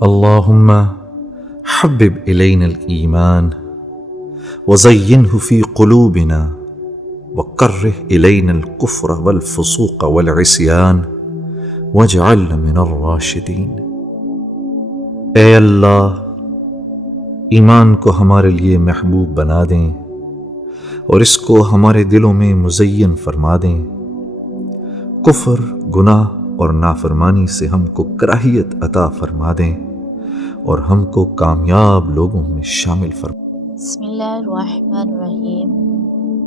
اللهم حبب إلينا الإيمان وزينه في قلوبنا وكره إلينا الكفر والفسوق والعصيان واجعلنا من الراشدين۔ اے اللہ، ایمان کو ہمارے لیے محبوب بنا دیں اور اس کو ہمارے دلوں میں مزین فرما دیں۔ کفر، گناہ اور نافرمانی سے ہم کو کراہیت عطا فرما دیں اور ہم کو کامیاب لوگوں میں شامل فرما۔ بسم اللہ الرحمن الرحیم۔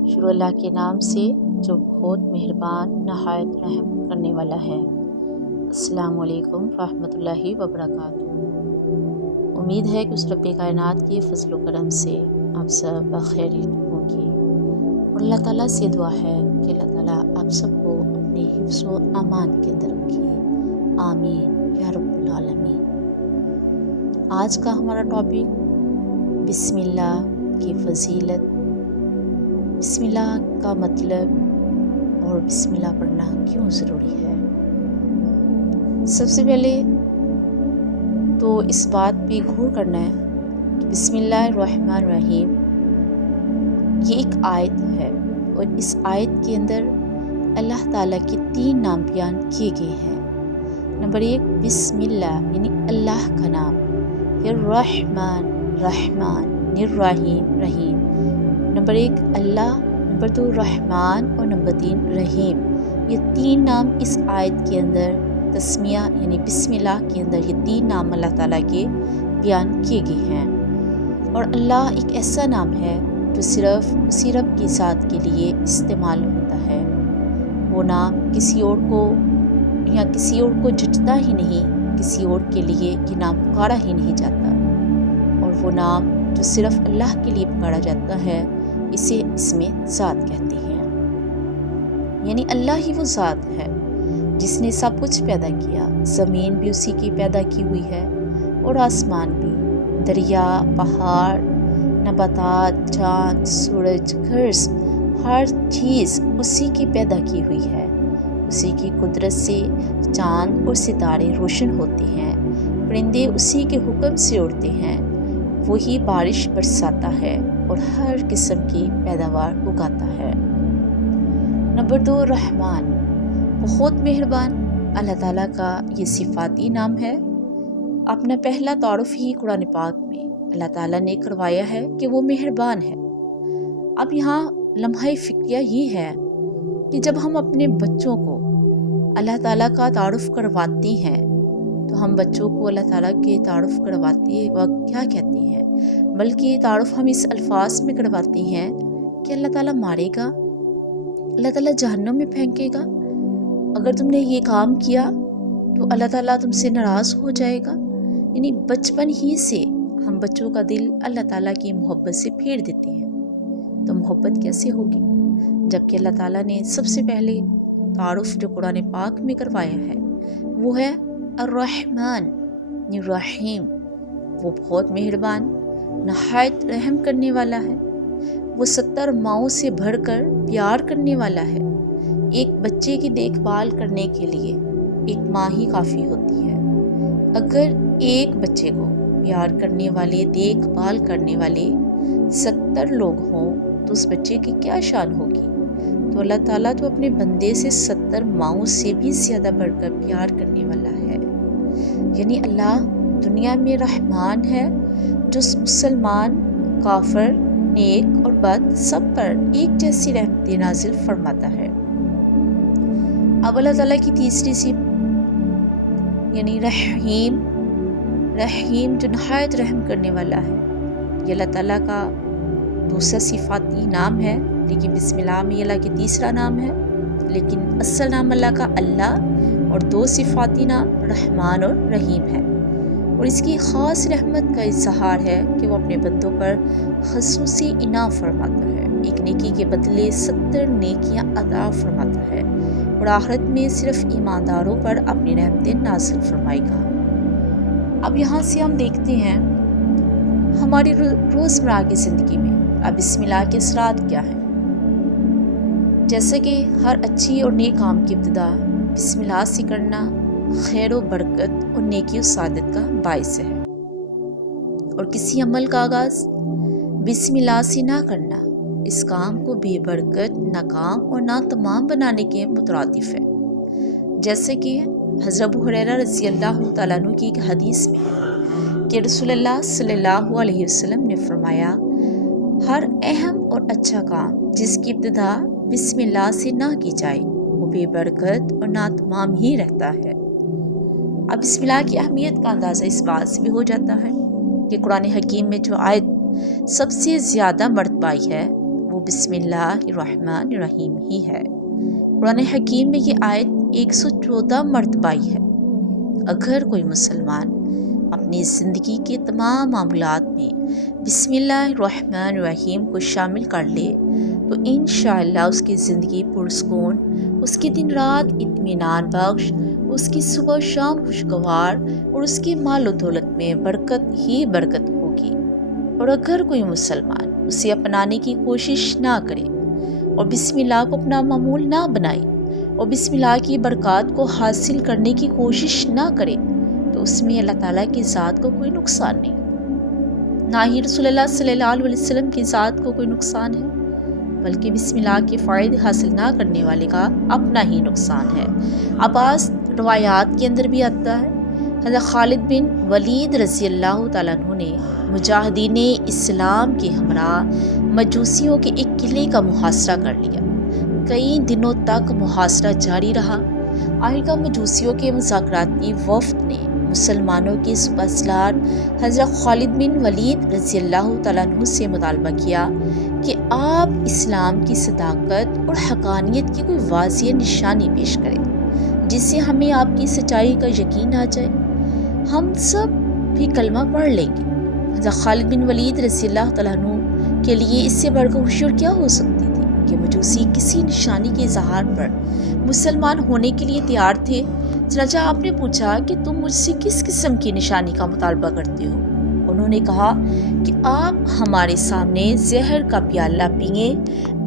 شروع اللہ کے نام سے جو بہت مہربان نہایت رحم کرنے والا ہے۔ السلام علیکم ورحمۃ اللہ وبرکاتہ۔ امید ہے کہ اس رب کائنات کے فضل و کرم سے آپ سب بخیریت ہوں گے، اور اللہ تعالیٰ سے دعا ہے کہ اللہ تعالیٰ آپ سب کو اپنے حفظ و امان کے اندر رکھے، آمین یا رب العالمین۔ آج کا ہمارا ٹاپک بسم اللہ کی فضیلت، بسم اللہ کا مطلب اور بسم اللہ پڑھنا کیوں ضروری ہے۔ سب سے پہلے تو اس بات پہ غور کرنا ہے کہ بسم اللہ الرحمن الرحیم یہ ایک آیت ہے، اور اس آیت کے اندر اللہ تعالیٰ کے 3 نام بیان کیے گئے ہیں۔ نمبر 1 بسم اللہ یعنی اللہ کا نام، پھر رحمان رحمان، رحیم رحیم۔ نمبر 1 اللہ، نمبر 2 رحمان اور نمبر 3 رحیم۔ یہ 3 نام اس آیت کے اندر تسمیہ یعنی بسم اللہ کے اندر یہ 3 نام اللہ تعالیٰ کے بیان کیے گئے ہیں۔ اور اللہ ایک ایسا نام ہے جو صرف اسی رب کی ذات کے لیے استعمال ہوتا ہے۔ وہ نام کسی اور کو جچتا ہی نہیں، کسی اور کے لیے یہ نام پکارا ہی نہیں جاتا، اور وہ نام جو صرف اللہ کے لیے پکارا جاتا ہے اسے اس میں ذات کہتے ہیں۔ یعنی اللہ ہی وہ ذات ہے جس نے سب کچھ پیدا کیا، زمین بھی اسی کی پیدا کی ہوئی ہے اور آسمان بھی، دریا، پہاڑ، نباتات، چاند، سورج، گھرس، ہر چیز اسی کی پیدا کی ہوئی ہے۔ اسی کی قدرت سے چاند اور ستارے روشن ہوتے ہیں، پرندے اسی کے حکم سے اڑتے ہیں، وہی بارش برساتا ہے اور ہر قسم کی پیداوار اگاتا ہے۔ نمبر 2 رحمان، بہت مہربان۔ اللہ تعالیٰ کا یہ صفاتی نام ہے۔ اپنا پہلا تعارف ہی قرآن پاک میں اللہ تعالیٰ نے کروایا ہے کہ وہ مہربان ہے۔ اب یہاں لمحہ فکریہ یہ ہے کہ جب ہم اپنے بچوں کو اللہ تعالیٰ کا تعارف کرواتے ہیں تو ہم بچوں کو اللہ تعالیٰ کے تعارف کرواتے وقت کیا کہتے ہیں، بلکہ تعارف ہم اس الفاظ میں کرواتے ہیں کہ اللہ تعالیٰ مارے گا، اللہ تعالیٰ جہنم میں پھینکے گا، اگر تم نے یہ کام کیا تو اللہ تعالیٰ تم سے ناراض ہو جائے گا۔ یعنی بچپن ہی سے ہم بچوں کا دل اللہ تعالیٰ کی محبت سے پھیر دیتے ہیں۔ تو محبت کیسے ہوگی جبکہ اللہ تعالیٰ نے سب سے پہلے تعارف جو قرآن پاک میں کروایا ہے وہ ہے الرحمن الرحیم۔ وہ بہت مہربان، نہایت رحم کرنے والا ہے۔ وہ 70 ماؤں سے بڑھ کر پیار کرنے والا ہے۔ ایک بچے کی دیکھ بھال کرنے کے لیے ایک ماں ہی کافی ہوتی ہے۔ اگر ایک بچے کو پیار کرنے والے، دیکھ بھال کرنے والے 70 لوگ ہوں تو اس بچے کی کیا شان ہوگی۔ تو اللہ تعالیٰ تو اپنے بندے سے 70 ماؤں سے بھی زیادہ بڑھ کر پیار کرنے والا ہے۔ یعنی اللہ دنیا میں رحمان ہے جو مسلمان، کافر، نیک اور بد سب پر ایک جیسی رحمتیں نازل فرماتا ہے۔ اب اللہ تعالیٰ کی تیسری صفت یعنی رحیم، رحیم جو نہایت رحم کرنے والا ہے، یہ اللہ تعالیٰ کا دوسرا صفاتی نام ہے، لیکن بسم اللہ میں یہ اللہ کی تیسرا نام ہے، لیکن اصل نام اللہ کا اللہ اور 2 صفاتی نام رحمان اور رحیم ہے۔ اور اس کی خاص رحمت کا اظہار ہے کہ وہ اپنے بندوں پر خصوصی انعام فرماتا ہے، ایک نیکی کے بدلے 70 نیکیاں عطا فرماتا ہے، اور آخرت میں صرف ایمانداروں پر اپنی رحمتیں نازل فرمائے گا۔ اب یہاں سے ہم دیکھتے ہیں ہماری روزمرہ کی زندگی میں اب بسم اللہ کے اثرات کیا ہیں۔ جیسے کہ ہر اچھی اور نیک کام کی ابتدا بسم اللہ سے کرنا خیر و برکت اور نیکی و سعادت کا باعث ہے، اور کسی عمل کا آغاز بسم اللہ سے نہ کرنا اس کام کو بے برکت، ناکام اور ناتمام بنانے کے مترادف ہے۔ جیسے کہ حضرت ابو ہریرہ رضی اللہ تعالیٰ عنہ کی ایک حدیث میں کہ رسول اللہ صلی اللہ علیہ وسلم نے فرمایا، ہر اہم اور اچھا کام جس کی ابتدا بسم اللہ سے نہ کی جائے وہ بے برکت اور ناتمام ہی رہتا ہے۔ اب بسم اللہ کی اہمیت کا اندازہ اس بات سے بھی ہو جاتا ہے کہ قرآن حکیم میں جو آیت سب سے زیادہ مرتبہ آئی ہے وہ بسم اللہ الرحمن الرحیم ہی ہے۔ قرآن حکیم میں یہ آیت 114 مرتبہ آئی ہے۔ اگر کوئی مسلمان اپنی زندگی کے تمام معاملات میں بسم اللہ الرحمن الرحیم کو شامل کر لے تو انشاءاللہ اس کی زندگی پرسکون، اس کی دن رات اطمینان بخش، اس کی صبح شام خوشگوار اور اس کی مال و دولت میں برکت ہی برکت ہوگی۔ اور اگر کوئی مسلمان اسے اپنانے کی کوشش نہ کرے اور بسم اللہ کو اپنا معمول نہ بنائے اور بسم اللہ کی برکات کو حاصل کرنے کی کوشش نہ کرے تو اس میں اللہ تعالیٰ کی ذات کو کوئی نقصان نہیں، نہ ہی رسول اللہ صلی اللہ علیہ وسلم کی ذات کو کوئی نقصان ہے، بلکہ بسم اللہ کے فائدے حاصل نہ کرنے والے کا اپنا ہی نقصان ہے۔ بعض روایات کے اندر بھی آتا ہے حضرت خالد بن ولید رضی اللہ تعالیٰ عنہ نے مجاہدین اسلام کے ہمراہ مجوسیوں کے ایک قلعے کا محاصرہ کر لیا۔ کئی دنوں تک محاصرہ جاری رہا۔ آخرکار مجوسیوں کے مذاکراتی وفد نے مسلمانوں کے سپہ سالار حضرت خالد بن ولید رضی اللہ تعالیٰ عنہ سے مطالبہ کیا کہ آپ اسلام کی صداقت اور حقانیت کی کوئی واضح نشانی پیش کریں جس سے ہمیں آپ کی سچائی کا یقین آ جائے، ہم سب بھی کلمہ پڑھ لیں گے۔ حضرت خالد بن ولید رضی اللہ تعالیٰ عنہ کے لیے اس سے بڑھ کر خوشی اور کیا ہو سکتی تھی کہ مجوسی کسی نشانی کے اظہار پر مسلمان ہونے کے لیے تیار تھے۔ چنانچہ آپ نے پوچھا کہ تم مجھ سے کس قسم کی نشانی کا مطالبہ کرتے ہو؟ انہوں نے کہا کہ آپ ہمارے سامنے زہر کا پیالہ پئیں،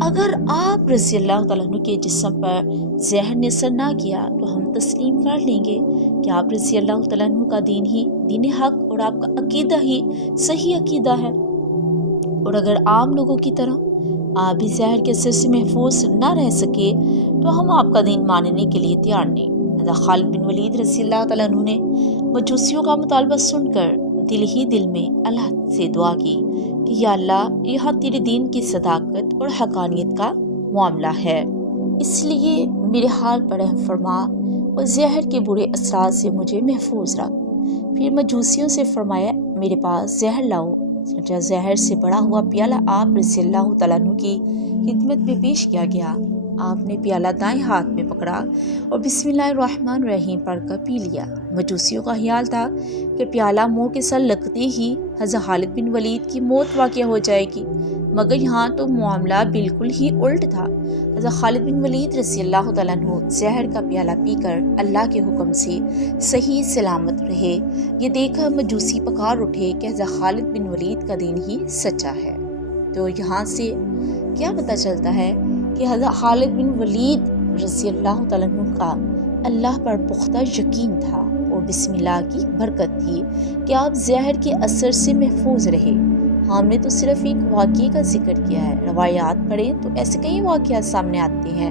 اگر آپ رضی اللہ تعالیٰ عنہ کے جسم پر زہر نے اثر نہ کیا تو ہم تسلیم کر لیں گے کہ آپ رضی اللہ تعالیٰ عنہ کا دین ہی دین حق اور آپ کا عقیدہ ہی صحیح عقیدہ ہے، اور اگر عام لوگوں کی طرح آپ بھی زہر کے اثر سے محفوظ نہ رہ سکے تو ہم آپ کا دین ماننے کے لیے تیار نہیں۔ حضرت خالد بن ولید رضی اللہ تعالیٰ عنہ نے مجوسیوں کا مطالبہ سن کر دل ہی دل میں اللہ سے دعا کی کہ یا اللہ، یہاں تیرے دین کی صداقت اور حقانیت کا معاملہ ہے، اس لیے میرے حال پر رحم فرما اور زہر کے برے اثرات سے مجھے محفوظ رکھ۔ پھر مجوسیوں سے فرمایا میرے پاس زہر لاؤ۔ زہر سے بڑا ہوا پیالہ آپ رضی اللہ تعالیٰ عنہ کی خدمت میں پیش کیا گیا۔ آپ نے پیالہ دائیں ہاتھ میں پکڑا اور بسم اللہ الرحمن الرحیم پڑھ کر پی لیا۔ مجوسیوں کا خیال تھا کہ پیالہ منہ کے سر لگتے ہی حضرت خالد بن ولید کی موت واقع ہو جائے گی، مگر یہاں تو معاملہ بالکل ہی الٹ تھا۔ حضرت خالد بن ولید رضی اللہ تعالیٰ عنہ زہر کا پیالہ پی کر اللہ کے حکم سے صحیح سلامت رہے۔ یہ دیکھ کر مجوسی پکار اٹھے کہ حضرت خالد بن ولید کا دین ہی سچا ہے۔ تو یہاں سے کیا پتہ چلتا ہے کہ حضرت خالد بن ولید رضی اللہ تعالیٰ عنہ کا اللہ پر پختہ یقین تھا اور بسم اللہ کی برکت تھی کہ آپ زہر کے اثر سے محفوظ رہے۔ ہم نے تو صرف ایک واقعے کا ذکر کیا ہے، روایات پڑھیں تو ایسے کئی واقعات سامنے آتے ہیں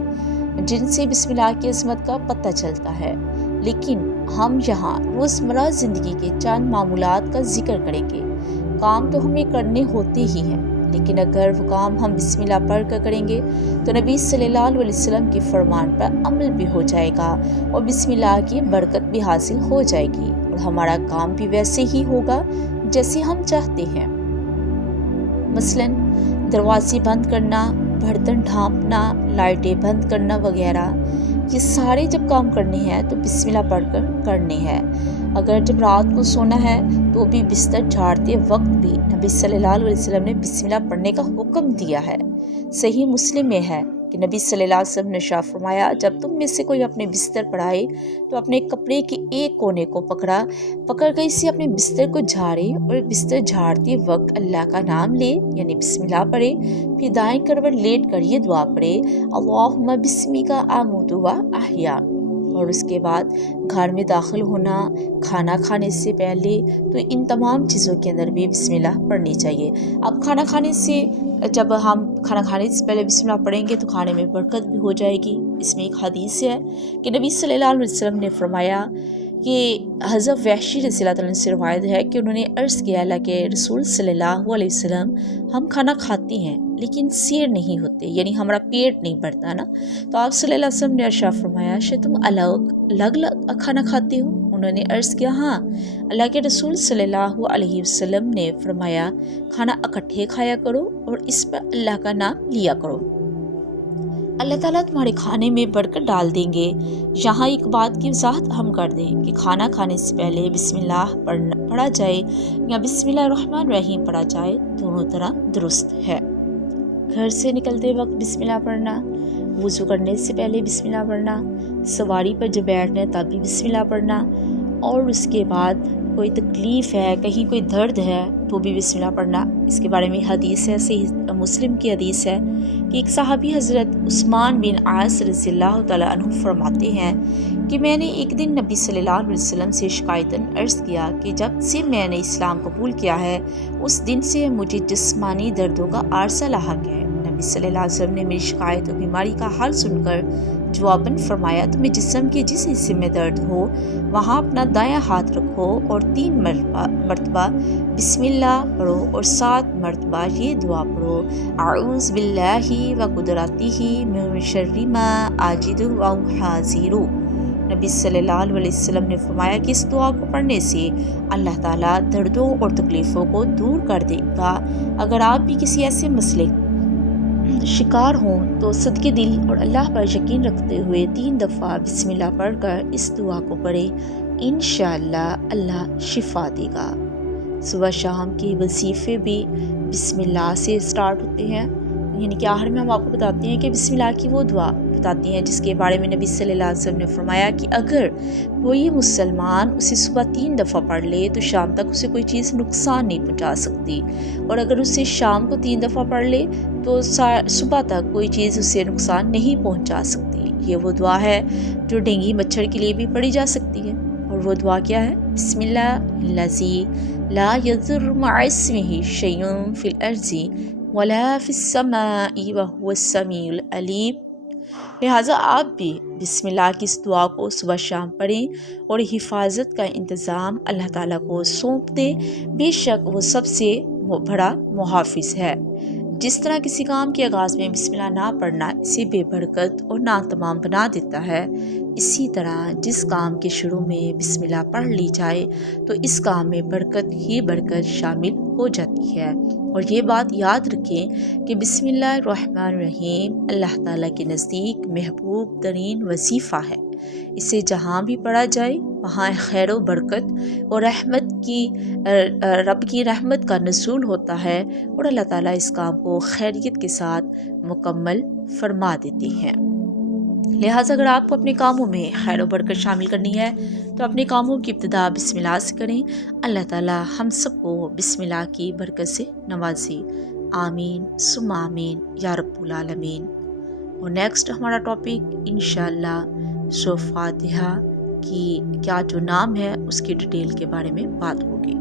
جن سے بسم اللہ کی عظمت کا پتہ چلتا ہے، لیکن ہم یہاں روزمرہ زندگی کے چند معمولات کا ذکر کریں گے۔ کام تو ہمیں کرنے ہوتے ہی ہیں، لیکن اگر وہ کام ہم بسم اللہ پڑھ کر کریں گے تو نبی صلی اللہ علیہ وسلم کے فرمان پر عمل بھی ہو جائے گا اور بسم اللہ کی برکت بھی حاصل ہو جائے گی اور ہمارا کام بھی ویسے ہی ہوگا جیسے ہم چاہتے ہیں۔ مثلاً دروازے بند کرنا، برتن ڈھانپنا، لائٹیں بند کرنا وغیرہ، یہ سارے جب کام کرنے ہیں تو بسم اللہ پڑھ کر کرنے ہیں۔ اگر جب رات کو سونا ہے تو بھی بستر جھاڑتے وقت بھی نبی صلی اللہ علیہ وسلم نے بسم اللہ پڑھنے کا حکم دیا ہے۔ صحیح مسلم میں ہے کہ نبی صلی اللہ علیہ وسلم نے ارشاد فرمایا، جب تم میں سے کوئی اپنے بستر پر آئے تو اپنے کپڑے کے ایک کونے کو پکڑ کر اسے اپنے بستر کو جھاڑے اور بستر جھاڑتے وقت اللہ کا نام لے یعنی بسم اللہ پڑھے، پھر دائیں کروٹ لیٹ کر یہ دعا پڑھے، اللہم بسمک اموت و احیا، اور اس کے بعد گھر میں داخل ہونا، کھانا کھانے سے پہلے، تو ان تمام چیزوں کے اندر بھی بسم اللہ پڑھنی چاہیے۔ اب جب ہم کھانا کھانے سے پہلے بسم اللہ پڑھیں گے تو کھانے میں برکت بھی ہو جائے گی۔ اس میں ایک حدیث ہے کہ نبی صلی اللہ علیہ وسلم نے فرمایا کہ حضرت وحشی رضی اللہ عنہ سے روایت ہے کہ انہوں نے عرض کیا اللہ کے رسول صلی اللہ علیہ وسلم، ہم کھانا کھاتے ہیں لیکن سیر نہیں ہوتے، یعنی ہمارا پیٹ نہیں بھرتا نا۔ تو آپ صلی اللہ علیہ وسلم نے ارشاد فرمایا کہ تم الگ کھانا کھاتے ہو؟ انہوں نے عرض کیا ہاں۔ اللہ کے رسول صلی اللہ علیہ وسلم نے فرمایا کھانا اکٹھے کھایا کرو اور اس پر اللہ کا نام لیا کرو، اللہ تعالیٰ تمہارے کھانے میں برکت ڈال دیں گے۔ یہاں ایک بات کی وضاحت ہم کر دیں کہ کھانا کھانے سے پہلے بسم اللہ پڑھا جائے یا بسم اللہ الرحمن الرحیم پڑھا جائے، دونوں طرح درست ہے۔ گھر سے نکلتے وقت بسم اللہ پڑھنا، وضو کرنے سے پہلے بسم اللہ پڑھنا، سواری پر جب بیٹھنا ہے تب بھی بسم اللہ پڑھنا، اور اس کے بعد کوئی تکلیف ہے، کہیں کوئی درد ہے تو بھی بسم اللہ پڑھنا۔ اس کے بارے میں حدیث ہے، صحیح مسلم کی حدیث ہے کہ ایک صحابی حضرت عثمان بن عاص رضی اللہ تعالیٰ عنہ فرماتے ہیں کہ میں نے ایک دن نبی صلی اللہ علیہ وسلم سے شکایتاً عرض کیا کہ جب سے میں نے اسلام قبول کیا ہے اس دن سے مجھے جسمانی دردوں کا عارضہ لاحق ہے۔ نبی صلی اللہ علیہ وسلم نے میری شکایت و بیماری کا حال سن کر جواباً فرمایا تمہیں جسم کے جس حصے میں درد ہو وہاں اپنا دایاں ہاتھ رکھو اور 3 مرتبہ بسم اللہ پڑھو اور 7 مرتبہ یہ دعا پڑھو، اعوذ باللہ و قدرتہ من شر ما اجد و احاذر۔ نبی صلی اللہ علیہ وسلم نے فرمایا کہ اس دعا کو پڑھنے سے اللہ تعالیٰ دردوں اور تکلیفوں کو دور کر دے گا۔ اگر آپ بھی کسی ایسے مسئلے شکار ہوں تو صدقے دل اور اللہ پر یقین رکھتے ہوئے 3 دفعہ بسم اللہ پڑھ کر اس دعا کو پڑھیں، انشاءاللہ اللہ شفا دے گا۔ صبح شام کے وظیفے بھی بسم اللہ سے سٹارٹ ہوتے ہیں، یعنی کہ آخر میں ہم آپ کو بتاتے ہیں کہ بسم اللہ کی وہ دعا بتاتی ہیں جس کے بارے میں نبی صلی اللہ علیہ وسلم نے فرمایا کہ اگر کوئی مسلمان اسے صبح 3 دفعہ پڑھ لے تو شام تک اسے کوئی چیز نقصان نہیں پہنچا سکتی، اور اگر اسے شام کو 3 دفعہ پڑھ لے تو صبح تک کوئی چیز اسے نقصان نہیں پہنچا سکتی۔ یہ وہ دعا ہے جو ڈینگی مچھر کے لیے بھی پڑھی جا سکتی ہے، اور وہ دعا کیا ہے؟ بسم اللہ الذی لا یضر مع اسمہ شیء فی الارض ولا فی السماء وہو السمیع العلیم۔ لہٰذا آپ بھی بسم اللہ کی اس دعا کو صبح شام پڑھیں اور حفاظت کا انتظام اللہ تعالیٰ کو سونپ دیں، بے شک وہ سب سے بڑا محافظ ہے۔ جس طرح کسی کام کے آغاز میں بسم اللہ نہ پڑھنا اسے بے برکت اور ناتمام بنا دیتا ہے، اسی طرح جس کام کے شروع میں بسم اللہ پڑھ لی جائے تو اس کام میں برکت ہی برکت شامل ہو جاتی ہے۔ اور یہ بات یاد رکھیں کہ بسم اللہ الرحمن الرحیم اللہ تعالیٰ کے نزدیک محبوب ترین وظیفہ ہے، اسے جہاں بھی پڑھا جائے وہاں خیر و برکت اور رب کی رحمت کا نزول ہوتا ہے، اور اللہ تعالیٰ اس کام کو خیریت کے ساتھ مکمل فرما دیتے ہیں۔ لہٰذا اگر آپ کو اپنے کاموں میں خیر و برکت شامل کرنی ہے تو اپنے کاموں کی ابتدا بسم اللہ سے کریں۔ اللہ تعالیٰ ہم سب کو بسم اللہ کی برکت سے نوازے، آمین ثم آمین یا رب العالمین۔ اور نیکسٹ ہمارا ٹاپک انشاءاللہ سورۃ فاتحہ کی کیا جو نام ہے اس کی ڈیٹیل کے بارے میں بات ہوگی۔